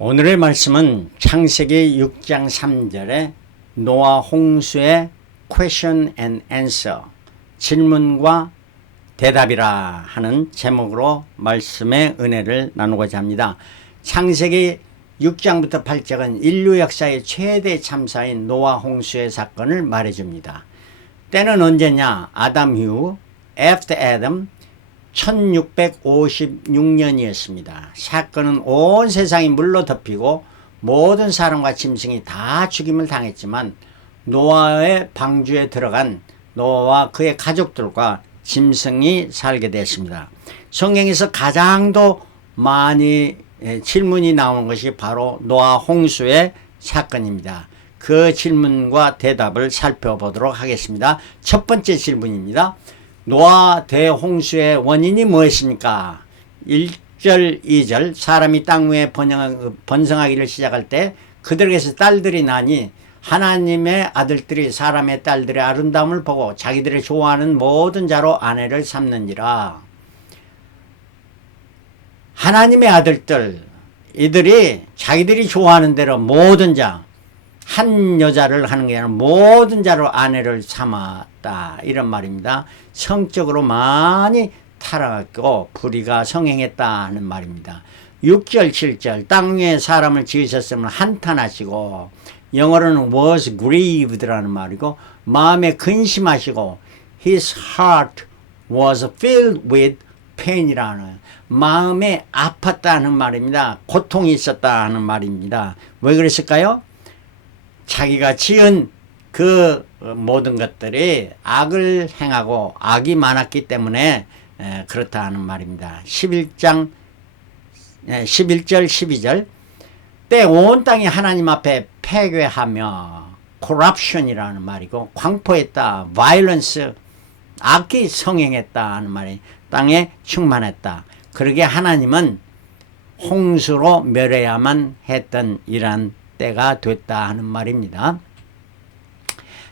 오늘의 말씀은 창세기 6장 3절에 노아 홍수의 question and answer, 질문과 대답이라 하는 제목으로 말씀의 은혜를 나누고자 합니다. 창세기 6장부터 8장은 인류 역사의 최대 참사인 노아 홍수의 사건을 말해줍니다. 때는 언제냐? 아담 이후 after Adam 1656년이었습니다. 사건은 온 세상이 물로 덮이고 모든 사람과 짐승이 다 죽임을 당했지만 노아의 방주에 들어간 노아와 그의 가족들과 짐승이 살게 됐습니다. 성경에서 가장 더 많이 질문이 나오는 것이 바로 노아 홍수의 사건입니다. 그 질문과 대답을 살펴보도록 하겠습니다. 첫 번째 질문입니다. 노아 대홍수의 원인이 무엇입니까? 1절, 2절 사람이 땅 위에 번성하기를 시작할 때 그들에게서 딸들이 나니 하나님의 아들들이 사람의 딸들의 아름다움을 보고 자기들이 좋아하는 모든 자로 아내를 삼느니라. 하나님의 아들들, 이들이 자기들이 좋아하는 대로 모든 자, 한 여자를 하는 게 아니라 모든 자로 아내를 삼았다, 이런 말입니다. 성적으로 많이 타락하고 불의가 성행했다는 말입니다. 6절 7절 땅 위에 사람을 지으셨으면 한탄하시고, 영어로는 was grieved라는 말이고 마음에 근심하시고 his heart was filled with pain이라는, 마음에 아팠다는 말입니다. 고통이 있었다는 말입니다. 왜 그랬을까요? 자기가 지은 그 모든 것들이 악을 행하고 악이 많았기 때문에 그렇다 하는 말입니다. 11절 12절 때 온 땅이 하나님 앞에 폐괴하며 corruption이라는 말이고 광포했다, violence, 악이 성행했다 하는 말이 땅에 충만했다. 그러게 하나님은 홍수로 멸해야만 했던 이러한 때가 됐다 하는 말입니다.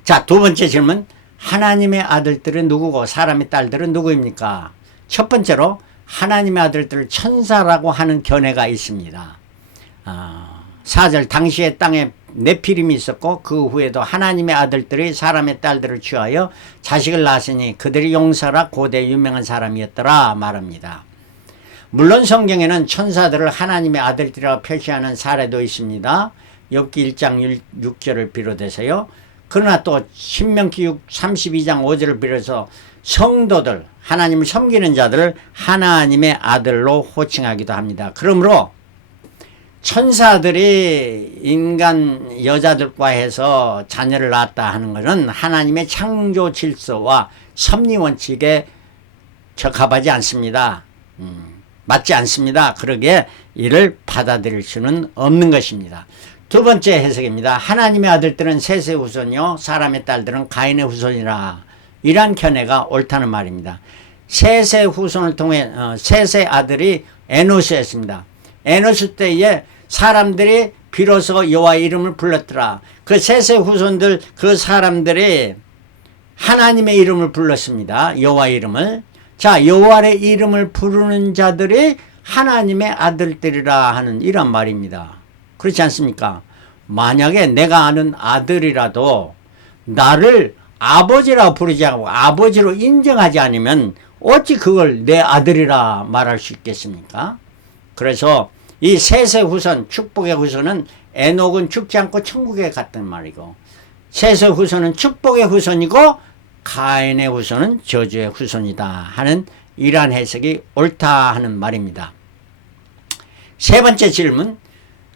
자, 두 번째 질문, 하나님의 아들들은 누구고 사람의 딸들은 누구입니까? 첫 번째로 하나님의 아들들을 천사라고 하는 견해가 있습니다. 4절 당시에 땅에 네피림이 있었고 그 후에도 하나님의 아들들이 사람의 딸들을 취하여 자식을 낳았으니 그들이 용사라 고대 유명한 사람이었더라 말합니다. 물론 성경에는 천사들을 하나님의 아들들이라고 표시하는 사례도 있습니다. 욥기 1장 6절을 비롯해서요. 그러나 또 신명기 32장 5절을 비롯해서 성도들, 하나님을 섬기는 자들을 하나님의 아들로 호칭하기도 합니다. 그러므로 천사들이 인간 여자들과 해서 자녀를 낳았다 하는 것은 하나님의 창조 질서와 섭리 원칙에 적합하지 않습니다. 맞지 않습니다. 그러기에 이를 받아들일 수는 없는 것입니다. 두 번째 해석입니다. 하나님의 아들들은 셋의 후손이요 사람의 딸들은 가인의 후손이라. 이러한 견해가 옳다는 말입니다. 셋의 후손을 통해 셋의 아들이 에노스였습니다. 에노스 때에 사람들이 비로소 여호와의 이름을 불렀더라. 그 셋의 후손들, 그 사람들이 하나님의 이름을 불렀습니다. 여호와의 이름을. 자, 여호와의 이름을 부르는 자들이 하나님의 아들들이라 하는 이런 말입니다. 그렇지 않습니까? 만약에 내가 아는 아들이라도 나를 아버지라고 부르지 않고 아버지로 인정하지 않으면 어찌 그걸 내 아들이라 말할 수 있겠습니까? 그래서 이 셋의 후손, 축복의 후손은 에녹은 죽지 않고 천국에 갔단 말이고, 셋의 후손은 축복의 후손이고 가인의 후손은 저주의 후손이다 하는 이러한 해석이 옳다 하는 말입니다. 세 번째 질문,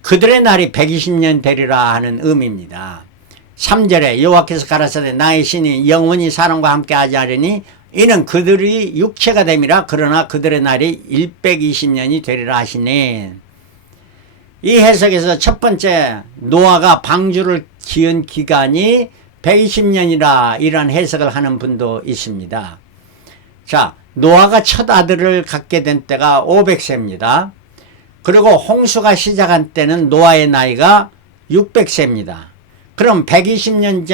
그들의 날이 120년 되리라 하는 의미입니다. 3절에 여호와께서 가라사대 나의 신이 영원히 사람과 함께 하지 않으니 이는 그들이 육체가 됨이라. 그러나 그들의 날이 120년이 되리라 하시니, 이 해석에서 첫 번째 노아가 방주를 지은 기간이 120년이라 이런 해석을 하는 분도 있습니다. 자, 노아가 첫 아들을 갖게 된 때가 500세입니다. 그리고 홍수가 시작한 때는 노아의 나이가 600세입니다. 그럼 120년,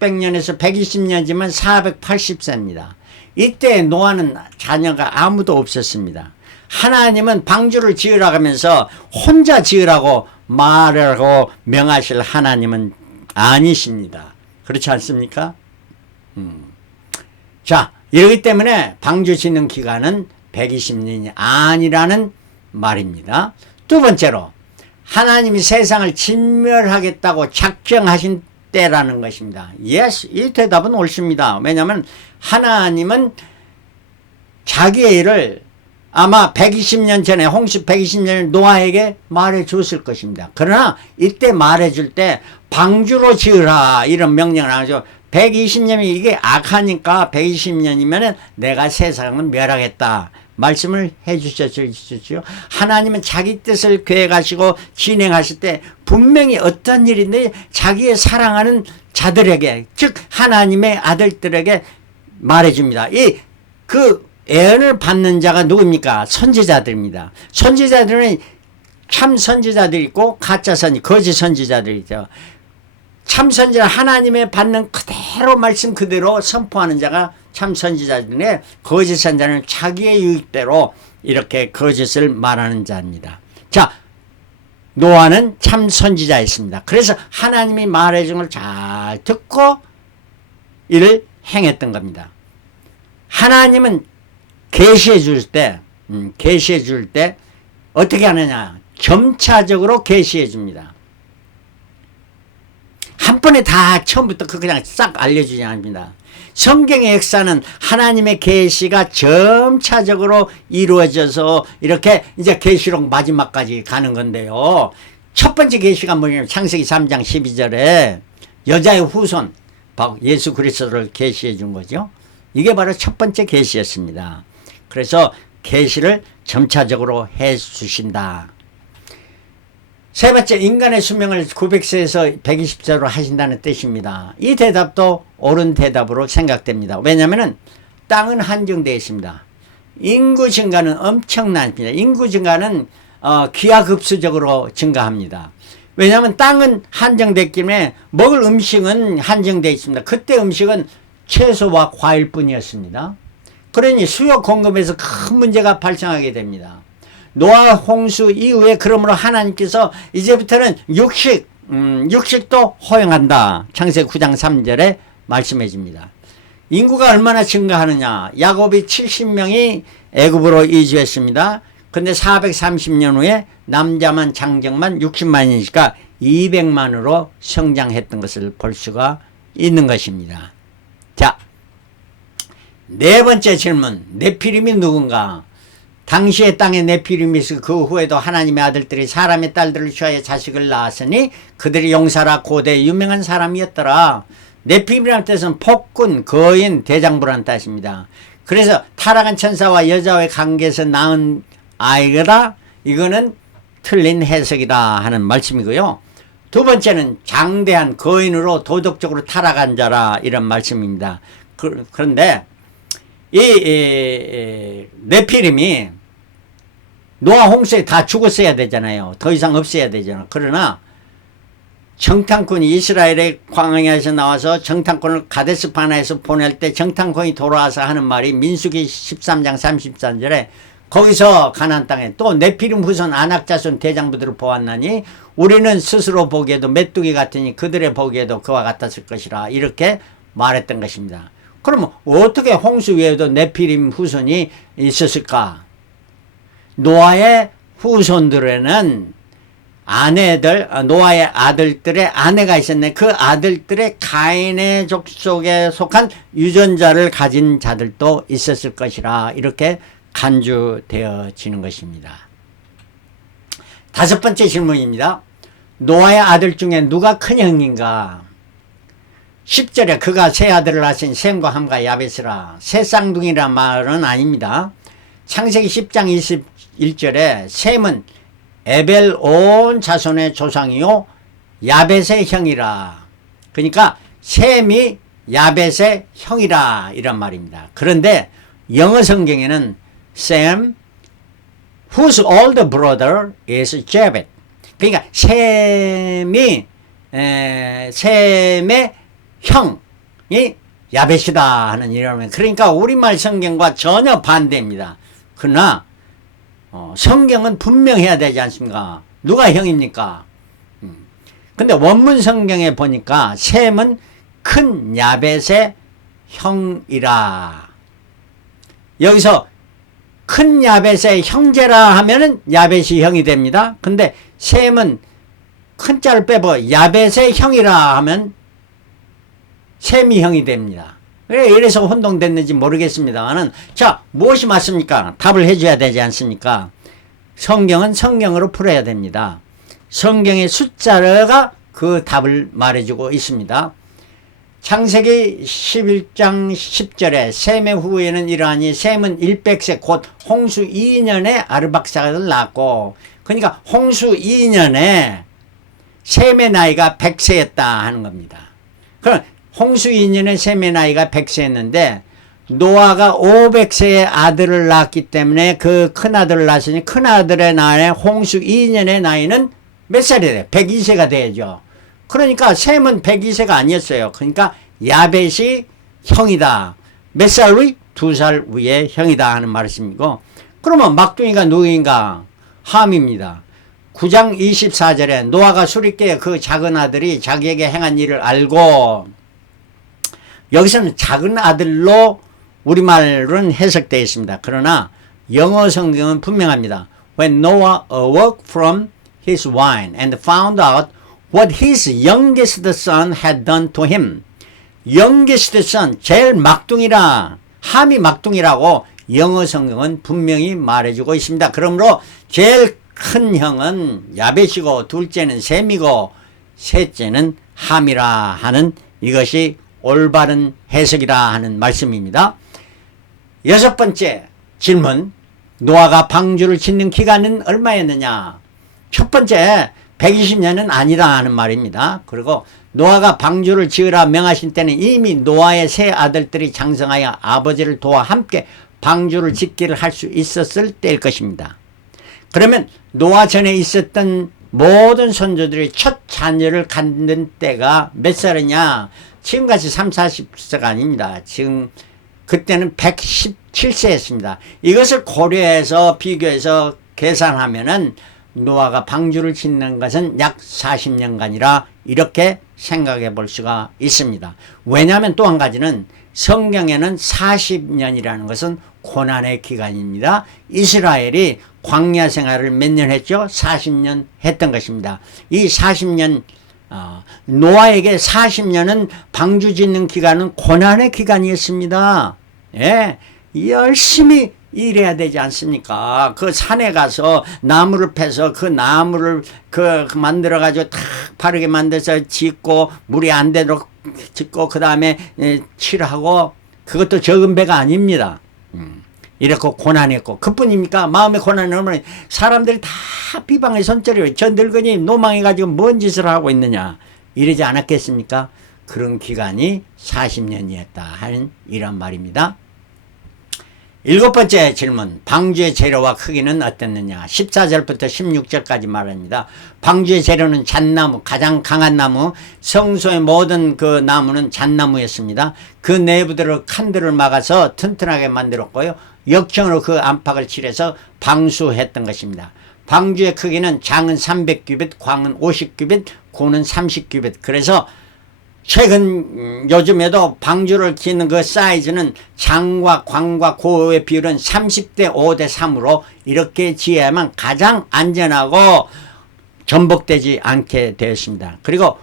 600년에서 120년이면 480세입니다. 이때 노아는 자녀가 아무도 없었습니다. 하나님은 방주를 지으라고 하면서 혼자 지으라고 말하고 명하실 하나님은 아니십니다. 그렇지 않습니까? 자, 이러기 때문에 방주 짓는 기간은 120년이 아니라는 말입니다. 두 번째로 하나님이 세상을 진멸하겠다고 작정하신 때라는 것입니다. Yes, 이 대답은 옳습니다. 왜냐하면 하나님은 자기의 일을 아마 120년 전에 홍수 120년을 노아에게 말해 줬을 것입니다. 그러나 이때 말해 줄 때 방주로 지으라 이런 명령을 하죠. 120년이 이게 악하니까 120년이면 내가 세상을 멸하겠다 말씀을 해 주셨죠. 하나님은 자기 뜻을 계획하시고 진행하실 때 분명히 어떤 일인데 자기의 사랑하는 자들에게, 즉 하나님의 아들들에게 말해줍니다. 그 애언을 받는 자가 누굽니까? 선지자들입니다. 선지자들은 참 선지자들이 있고 가짜 거짓 선지자들이 있죠. 참 선지자, 하나님의 받는 그대로 말씀 그대로 선포하는 자가 참 선지자들인데, 거짓 선지자는 자기의 유익대로 이렇게 거짓을 말하는 자입니다. 자, 노아는 참 선지자였습니다. 그래서 하나님이 말해준 걸 잘 듣고 이를 행했던 겁니다. 하나님은 계시해 줄 때 어떻게 하느냐? 점차적으로 계시해 줍니다. 한 번에 다 처음부터 그냥 싹 알려주지 않습니다. 성경의 역사는 하나님의 계시가 점차적으로 이루어져서 이렇게 이제 계시록 마지막까지 가는 건데요. 첫 번째 계시가 뭐냐면 창세기 3장 12절에 여자의 후손 예수 그리스도를 계시해 준 거죠. 이게 바로 첫 번째 계시였습니다. 그래서 계시를 점차적으로 해 주신다. 세 번째, 인간의 수명을 900세에서 120세로 하신다는 뜻입니다. 이 대답도 옳은 대답으로 생각됩니다. 왜냐하면 땅은 한정되어 있습니다. 인구 증가는 엄청납니다. 인구 증가는 기하급수적으로 증가합니다. 왜냐하면 땅은 한정됐기 때문에 먹을 음식은 한정되어 있습니다. 그때 음식은 채소와 과일뿐이었습니다. 그러니 수요 공급에서 큰 문제가 발생하게 됩니다. 노아 홍수 이후에 그러므로 하나님께서 이제부터는 육식도 허용한다. 창세기 9장 3절에 말씀해 줍니다. 인구가 얼마나 증가하느냐. 야곱이 70명이 애굽으로 이주했습니다. 근데 430년 후에 남자만 장정만 60만이니까 200만으로 성장했던 것을 볼 수가 있는 것입니다. 자, 네 번째 질문. 네피림이 누군가? 당시의 땅에 네피림이 있어 그 후에도 하나님의 아들들이 사람의 딸들을 취하여 자식을 낳았으니 그들이 용사라 고대 유명한 사람이었더라. 네피림이라는 뜻은 폭군, 거인, 대장부라는 뜻입니다. 그래서 타락한 천사와 여자와의 관계에서 낳은 아이가 이거는 틀린 해석이다 하는 말씀이고요. 두 번째는 장대한 거인으로 도덕적으로 타락한 자라 이런 말씀입니다. 그런데 이 네피림이 노아 홍수에 다 죽었어야 되잖아요. 더 이상 없어야 되잖아요. 그러나 정탐꾼이 이스라엘의 광야에서 나와서 정탐꾼을 가데스 바네아에서 보낼 때 정탐꾼이 돌아와서 하는 말이 민수기 13장 33절에 거기서 가나안 땅에 또 네피림 후손 아낙자손 대장부들을 보았나니 우리는 스스로 보기에도 메뚜기 같으니 그들의 보기에도 그와 같았을 것이라 이렇게 말했던 것입니다. 그러면 어떻게 홍수 외에도 네피림 후손이 있었을까? 노아의 후손들에는 노아의 아들들의 아내가 있었네. 그 아들들의 가인의 족속에 속한 유전자를 가진 자들도 있었을 것이라 이렇게 간주되어지는 것입니다. 다섯 번째 질문입니다. 노아의 아들 중에 누가 큰 형인가? 10절에 그가 세 아들을 낳으신 셈과 함과 야벳이라. 세 쌍둥이란 말은 아닙니다. 창세기 10장 21절에 셈은 에벨 온 자손의 조상이요 야벳의 형이라. 그러니까 셈이 야벳의 형이라 이란 말입니다. 그런데 영어 성경에는 Sam, whose older brother is Japheth. 그러니까 셈의 형이 야벳이다 하는 이름을. 그러니까 우리말 성경과 전혀 반대입니다. 그러나 성경은 분명해야 되지 않습니까? 누가 형입니까? 근데 원문 성경에 보니까 셈은 큰 야벳의 형이라. 여기서 큰 야벳의 형제라 하면은 야벳이 형이 됩니다. 근데 셈은 큰 자를 빼고 야벳의 형이라 하면 셈이 형이 됩니다. 왜 이래서 혼동됐는지 모르겠습니다만은, 자, 무엇이 맞습니까? 답을 해줘야 되지 않습니까? 성경은 성경으로 풀어야 됩니다. 성경의 숫자가 그 답을 말해주고 있습니다. 창세기 11장 10절에 셈의 후에는 이러하니 셈은 100세 곧 홍수 2년에 아르박사를 낳았고, 그러니까 홍수 2년에 셈의 나이가 100세였다 하는 겁니다. 그럼 홍수 2년에 셈의 나이가 100세였는데 노아가 500세의 아들을 낳았기 때문에 그 큰아들을 낳았으니 큰아들의 나이 홍수 2년의 나이는 몇 살이 돼요? 102세가 되죠. 그러니까 셈은 102세가 아니었어요. 그러니까 야벳이 형이다. 몇 살 위? 2살 위의 형이다 하는 말씀이고, 그러면 막둥이가 누구인가? 함입니다. 9장 24절에 노아가 수리께 그 작은 아들이 자기에게 행한 일을 알고, 여기서는 작은 아들로 우리말로는 해석되어 있습니다. 그러나 영어 성경은 분명합니다. When Noah awoke from his wine and found out what his youngest son had done to him. youngest son, 제일 막둥이라, 함이 막둥이라고 영어 성경은 분명히 말해주고 있습니다. 그러므로 제일 큰 형은 야벳이고 둘째는 셈이고 셋째는 함이라 하는, 이것이 올바른 해석이라 하는 말씀입니다. 여섯 번째 질문, 노아가 방주를 짓는 기간은 얼마였느냐? 첫 번째 120년은 아니라 하는 말입니다. 그리고 노아가 방주를 지으라 명하신 때는 이미 노아의 세 아들들이 장성하여 아버지를 도와 함께 방주를 짓기를 할 수 있었을 때일 것입니다. 그러면 노아 전에 있었던 모든 선조들이 첫 자녀를 갖는 때가 몇 살이냐? 지금같이 30, 40세가 아닙니다. 지금 그때는 117세였습니다. 이것을 고려해서 비교해서 계산하면은 노아가 방주를 짓는 것은 약 40년간이라 이렇게 생각해 볼 수가 있습니다. 왜냐하면 또 한 가지는 성경에는 40년이라는 것은 고난의 기간입니다. 이스라엘이 광야 생활을 몇 년 했죠? 40년 했던 것입니다. 이 40년, 노아에게 40년은 방주 짓는 기간은 고난의 기간이었습니다. 예, 열심히 일해야 되지 않습니까? 그 산에 가서 나무를 패서 그 나무를 만들어 가지고 탁 바르게 만들어서 짓고 물이 안 되도록 짓고 그 다음에 칠하고, 그것도 적은 배가 아닙니다. 이렇게 고난했고, 그뿐입니까? 마음의 고난이 얼마나, 사람들이 다 비방의 손자리로 저 늙은이 노망해가지고 뭔 짓을 하고 있느냐 이러지 않았겠습니까? 그런 기간이 40년이었다 하는 이런 말입니다. 일곱 번째 질문, 방주의 재료와 크기는 어땠느냐? 14절부터 16절까지 말합니다. 방주의 재료는 잣나무, 가장 강한 나무, 성소의 모든 그 나무는 잣나무였습니다. 그 내부들을 칸들을 막아서 튼튼하게 만들었고요, 역청으로 그 안팎을 칠해서 방수했던 것입니다. 방주의 크기는 장은 300규빗, 광은 50규빗, 고는 30규빗. 그래서 최근 요즘에도 방주를 짓는 그 사이즈는 장과 광과 고의 비율은 30대 5대 3으로 이렇게 지어야만 가장 안전하고 전복되지 않게 되었습니다. 그리고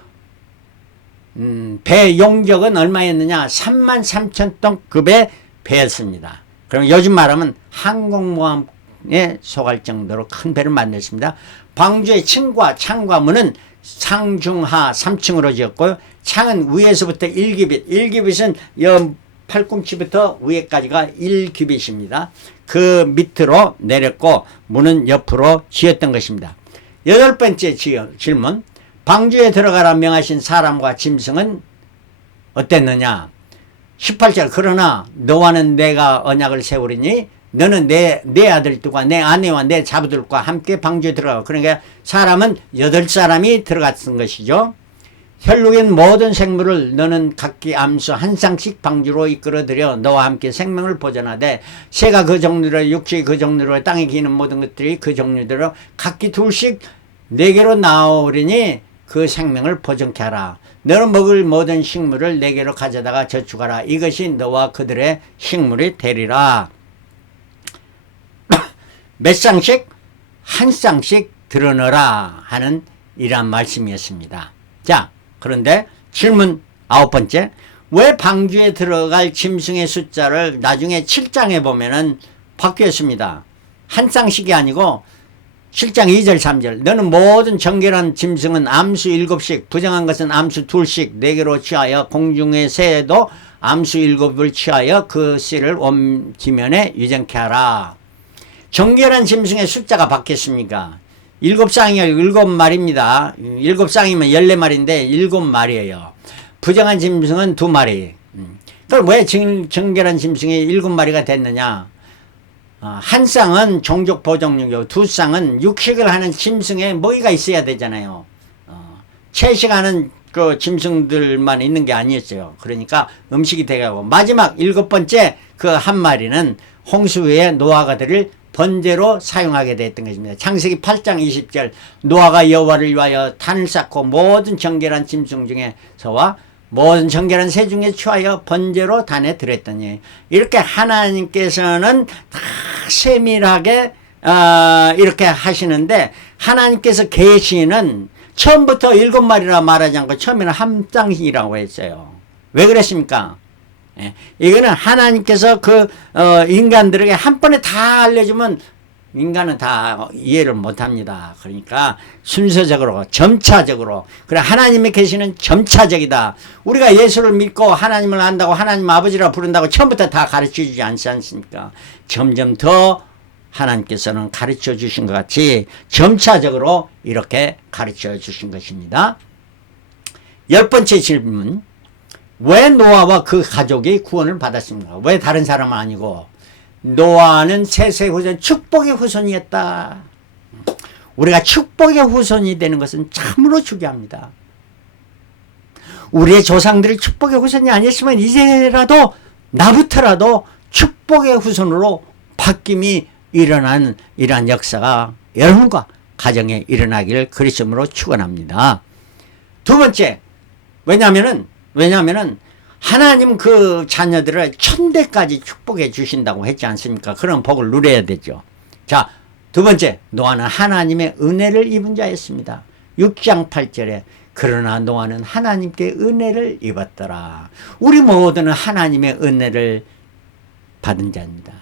배 용적은 얼마였느냐? 33,000톤급의 배였습니다. 그럼 요즘 말하면 항공모함에 속할 정도로 큰 배를 만들었습니다. 방주의 층과 창과 문은 상중하 3층으로 지었고요, 창은 위에서부터 1규빗, 1규빗은 여 팔꿈치부터 위에까지가 1규빗입니다. 그 밑으로 내렸고 문은 옆으로 지었던 것입니다. 여덟 번째 질문, 방주에 들어가라 명하신 사람과 짐승은 어땠느냐? 18절, 그러나 너와는 내가 언약을 세우리니 너는 내 아들들과 내 아내와 내 자부들과 함께 방주에 들어가고, 그러니까 사람은 8사람이 들어갔던 것이죠. 혈육인 모든 생물을 너는 각기 암수 한 쌍씩 방주로 이끌어들여 너와 함께 생명을 보존하되 새가 그 종류로 육식이 그 종류로 땅에 기는 모든 것들이 그 종류대로 각기 둘씩 내게로 나오리니 그 생명을 보존케 하라. 너는 먹을 모든 식물을 내게로 가져다가 저축하라. 이것이 너와 그들의 식물이 되리라. 몇 쌍씩? 한 쌍씩 드러넣어라 하는 이러한 말씀이었습니다. 자, 그런데 질문 9번째. 왜 방주에 들어갈 짐승의 숫자를 나중에 7장에 보면은 바뀌었습니다. 한 쌍씩이 아니고 7장 2절 3절 너는 모든 정결한 짐승은 암수 7씩 부정한 것은 암수 2씩 4개로 취하여 공중의 새에도 암수 7을 취하여 그 씨를 온 지면에 유정케 하라. 정결한 짐승의 숫자가 바뀌었습니까? 7쌍이요 7마리입니다. 7쌍이면 14마리인데 7마리예요. 부정한 짐승은 2마리. 그럼 왜 정결한 짐승이 7마리가 됐느냐? 한 쌍은 종족 보존육이고 2쌍은 육식을 하는 짐승에 먹이가 있어야 되잖아요. 채식하는 그 짐승들만 있는 게 아니었어요. 그러니까 음식이 되고 마지막 7번째 그 한 마리는 홍수 후에 노아가 들을 번제로 사용하게 됐던 것입니다. 창세기 8장 20절 노아가 여호와를 위하여 탄을 쌓고 모든 정결한 짐승 중에서와 모든 정결한 새 중에 취하여 번제로 단에 드렸더니 이렇게 하나님께서는 다 세밀하게 이렇게 하시는데 하나님께서 계시는 처음부터 7마리라 말하지 않고 처음에는 한 쌍이라고 했어요. 왜 그랬습니까? 예, 이거는 하나님께서 그 인간들에게 한 번에 다 알려주면 인간은 다 이해를 못합니다. 그러니까 순서적으로 점차적으로 그래 하나님이 계시는 점차적이다. 우리가 예수를 믿고 하나님을 안다고 하나님 아버지라 부른다고 처음부터 다 가르쳐주지 않지 않습니까? 점점 더 하나님께서는 가르쳐 주신 것 같이 점차적으로 이렇게 가르쳐 주신 것입니다. 10번째 질문. 왜 노아와 그 가족이 구원을 받았습니까? 왜 다른 사람은 아니고? 노아는 셋의 후손, 축복의 후손이었다. 우리가 축복의 후손이 되는 것은 참으로 중요합니다. 우리의 조상들이 축복의 후손이 아니었으면 이제라도 나부터라도 축복의 후손으로 바뀜이 일어나는 이러한 역사가 여러분과 가정에 일어나기를 그리스도로 축원합니다. 두 번째, 왜냐하면은 하나님 그 자녀들을 천대까지 축복해 주신다고 했지 않습니까? 그런 복을 누려야 되죠. 자, 두 번째, 노아는 하나님의 은혜를 입은 자였습니다. 6장 8절에 그러나 노아는 하나님께 은혜를 입었더라. 우리 모두는 하나님의 은혜를 받은 자입니다.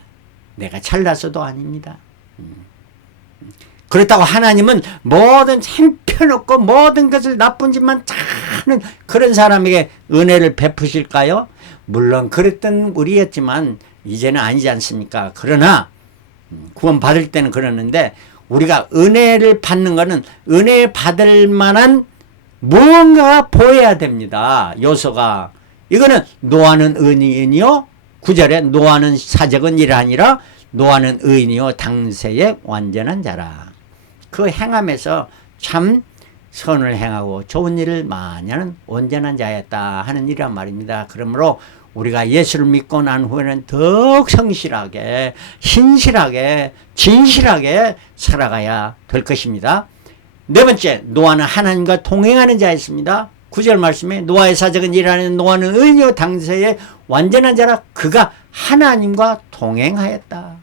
내가 잘나서도 아닙니다. 그렇다고 하나님은 모든 형편없고 모든 것을 나쁜 짓만 다 하는 그런 사람에게 은혜를 베푸실까요? 물론 그랬던 우리였지만 이제는 아니지 않습니까? 그러나 구원 받을 때는 그러는데 우리가 은혜를 받는 것은 은혜 받을 만한 무언가가 보여야 됩니다. 요소가. 이거는 노아는 의인이요 9절에 노아는 사적은 이러하니라 노아는 의인이요 당세의 완전한 자라. 그 행함에서 참 선을 행하고 좋은 일을 많이 하는 온전한 자였다 하는 일이란 말입니다. 그러므로 우리가 예수를 믿고 난 후에는 더욱 성실하게 신실하게 진실하게 살아가야 될 것입니다. 네 번째, 노아는 하나님과 동행하는 자였습니다. 9절 말씀에 노아의 사적은 일하는 노아는 의인이요 당세의 완전한 자라 그가 하나님과 동행하였다.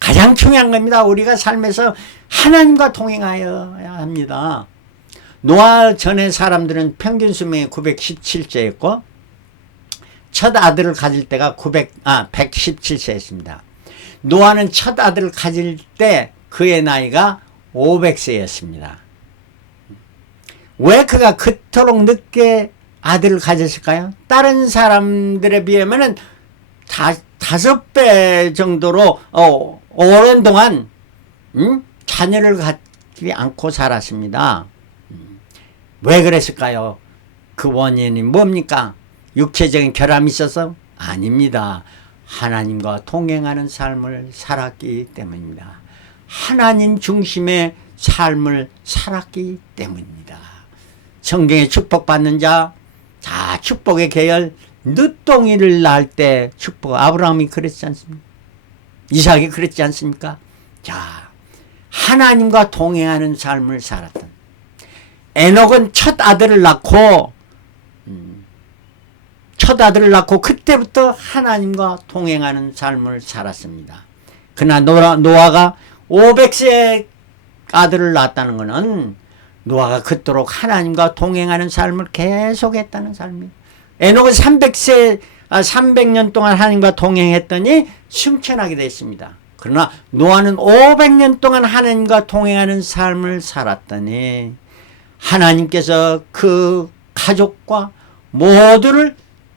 가장 중요한 겁니다. 우리가 삶에서 하나님과 동행하여야 합니다. 노아 전에 사람들은 평균 수명이 917세였고 첫 아들을 가질 때가 117세였습니다. 노아는 첫 아들을 가질 때 그의 나이가 500세였습니다. 왜 그가 그토록 늦게 아들을 가졌을까요? 다른 사람들에 비하면은 5배 정도로 오랜 동안 자녀를 갖지 않고 살았습니다. 왜 그랬을까요? 그 원인이 뭡니까? 육체적인 결함이 있어서? 아닙니다. 하나님과 동행하는 삶을 살았기 때문입니다. 하나님 중심의 삶을 살았기 때문입니다. 성경에 축복받는 자, 자, 축복의 계열, 늦둥이를 낳을 때 축복, 아브라함이 그랬지 않습니까? 이삭이 그랬지 않습니까? 자, 하나님과 동행하는 삶을 살았던 에녹은 첫 아들을 낳고 그때부터 하나님과 동행하는 삶을 살았습니다. 그러나 노아가 500세 아들을 낳았다는 것은 노아가 그토록 하나님과 동행하는 삶을 계속했다는 삶이에요. 에녹은 300년 동안 하나님과 동행했더니 승천하게 됐습니다. 그러나 노아는 500년 동안 하나님과 동행하는 삶을 살았더니 하나님께서 그 가족과 모두를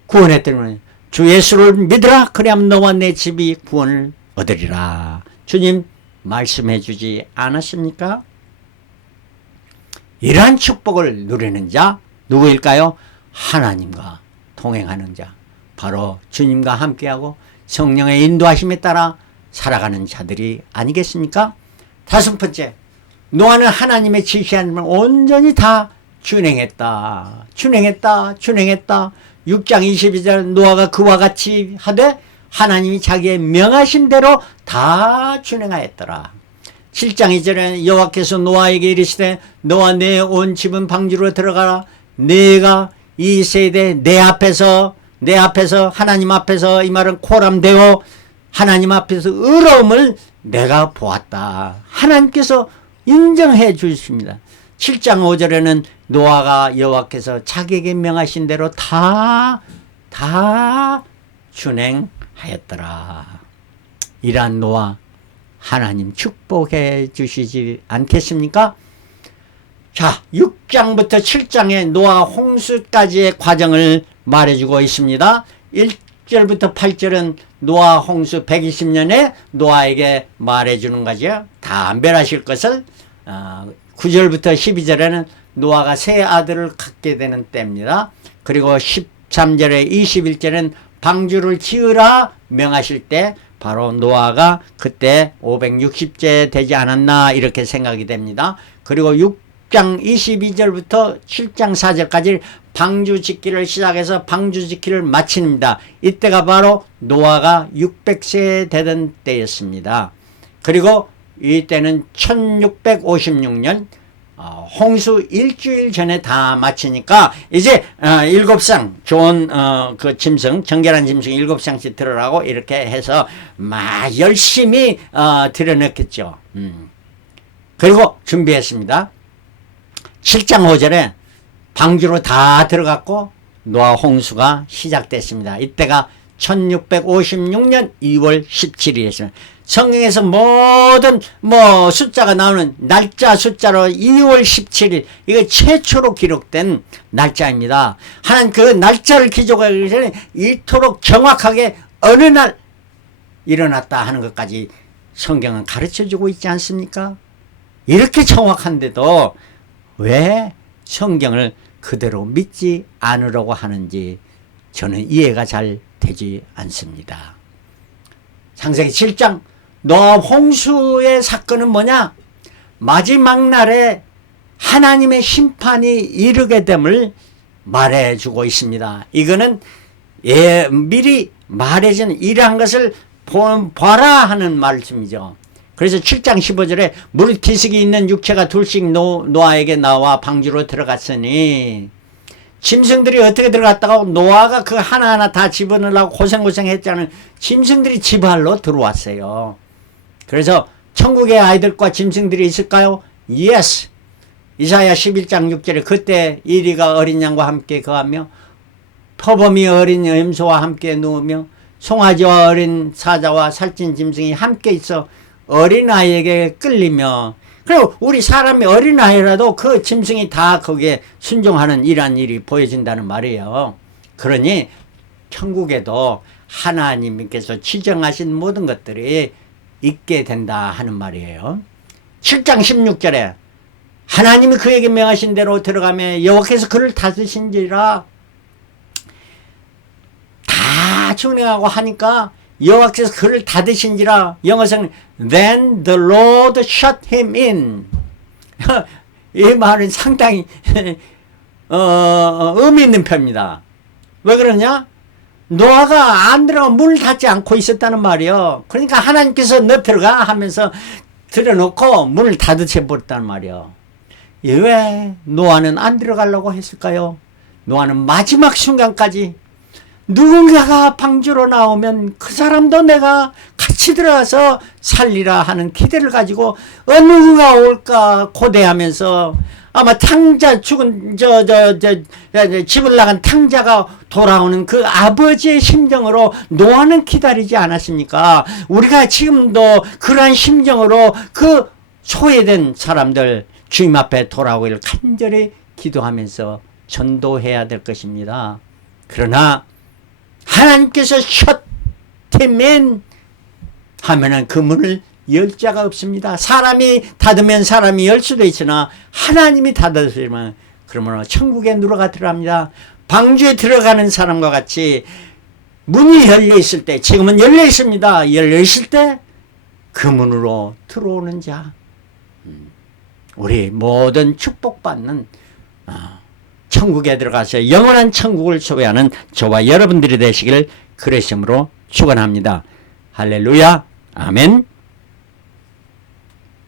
구원했더니 거예요. 주 예수를 믿으라 그리하면 너와 내 집이 구원을 얻으리라. 주님 말씀해 주지 않았습니까? 이러한 축복을 누리는 자 누구일까요? 하나님과 동행하는 자, 바로 주님과 함께하고 성령의 인도하심에 따라 살아가는 자들이 아니겠습니까? 다섯 번째, 노아는 하나님의 지시하는 걸 온전히 다 준행했다. 6장 22절 노아가 그와 같이 하되 하나님이 자기의 명하신 대로 다 준행하였더라. 7장 2절에 여호와께서 노아에게 이르시되 너와 내 온 집은 방주로 들어가라. 내가 이 세대 내 앞에서 하나님 앞에서, 이 말은 코람되어 하나님 앞에서 의로움을 내가 보았다. 하나님께서 인정해 주십니다. 7장 5절에는 노아가 여호와께서 자기에게 명하신 대로 다 준행하였더라. 이러한 노아 하나님 축복해 주시지 않겠습니까? 자, 6장부터 7장의 노아 홍수까지의 과정을 말해주고 있습니다. 1절부터 8절은 노아 홍수 120년에 노아에게 말해주는 거죠. 다 멸하실 것을. 9절부터 12절에는 노아가 세 아들을 갖게 되는 때입니다. 그리고 13절에 21절은 방주를 지으라 명하실 때 바로 노아가 그때 560세 되지 않았나 이렇게 생각이 됩니다. 그리고 6장 22절부터 7장 4절까지 방주 짓기를 시작해서 방주 짓기를 마칩니다. 이때가 바로 노아가 600세 되던 때였습니다. 그리고 이때는 1656년 홍수 일주일 전에 다 마치니까 이제 7상 좋은 그 짐승, 정결한 짐승 7쌍씩 들으라고 이렇게 해서 막 열심히 들여넣겠죠. 그리고 준비했습니다. 7장 5절에 방주로 다 들어갔고 노아 홍수가 시작됐습니다. 이때가 1656년 2월 17일이었습니다. 성경에서 모든 숫자가 나오는 날짜 숫자로 2월 17일 이거 최초로 기록된 날짜입니다. 하나님 그 날짜를 기록하기 위해서는 이토록 정확하게 어느 날 일어났다 하는 것까지 성경은 가르쳐주고 있지 않습니까? 이렇게 정확한데도 왜 성경을 그대로 믿지 않으려고 하는지 저는 이해가 잘 되지 않습니다. 창세기 7장 노아 홍수의 사건은 뭐냐? 마지막 날에 하나님의 심판이 이르게 됨을 말해주고 있습니다. 이거는 미리 말해준 이러한 것을 봐라 하는 말씀이죠. 그래서 7장 15절에 물 기슭이 있는 육체가 둘씩 노아에게 나와 방주로 들어갔으니 짐승들이 어떻게 들어갔다고 노아가 그 하나하나 다 집어넣으려고 고생했잖아요. 짐승들이 집안로 들어왔어요. 그래서 천국의 아이들과 짐승들이 있을까요? Yes. 이사야 11장 6절에 그때 이리가 어린 양과 함께 거하며 표범이 어린 염소와 함께 누우며 송아지와 어린 사자와 살찐 짐승이 함께 있어 어린아이에게 끌리며, 그리고 우리 사람이 어린아이라도 그 짐승이 다 거기에 순종하는 이러한 일이 보여진다는 말이에요. 그러니 천국에도 하나님께서 지정하신 모든 것들이 있게 된다 하는 말이에요. 7장 16절에 하나님이 그에게 명하신 대로 들어가며 여호와께서 그를 다스리신지라 다 준행하고 하니까 여호와께서 그를 닫으신지라, 영어서는 then the Lord shut him in. 이 말은 상당히 의미 있는 표입니다. 왜 그러냐? 노아가 안 들어가 문을 닫지 않고 있었다는 말이요. 그러니까 하나님께서 너 들어가 하면서 들여놓고 문을 닫으셔 버렸다는 말이요. 왜 노아는 안 들어가려고 했을까요? 노아는 마지막 순간까지 누군가가 방주로 나오면 그 사람도 내가 같이 들어가서 살리라 하는 기대를 가지고 누구가 올까 고대하면서 아마 탕자 죽은 집을 나간 탕자가 돌아오는 그 아버지의 심정으로 노아는 기다리지 않았습니까? 우리가 지금도 그러한 심정으로 그 소외된 사람들 주님 앞에 돌아오기를 간절히 기도하면서 전도해야 될 것입니다. 그러나 하나님께서 셔트맨 하면은 그 문을 열 자가 없습니다. 사람이 닫으면 사람이 열 수도 있으나 하나님이 닫으시면 그러면 천국에 누가 들어갑니다. 방주에 들어가는 사람과 같이 문이 열려 있을 때, 지금은 열려 있습니다. 열려 있을 때 그 문으로 들어오는 자, 우리 모든 축복받는 천국에 들어가서 영원한 천국을 소유하는 저와 여러분들이 되시길 그러심으로 축원합니다. 할렐루야, 아멘.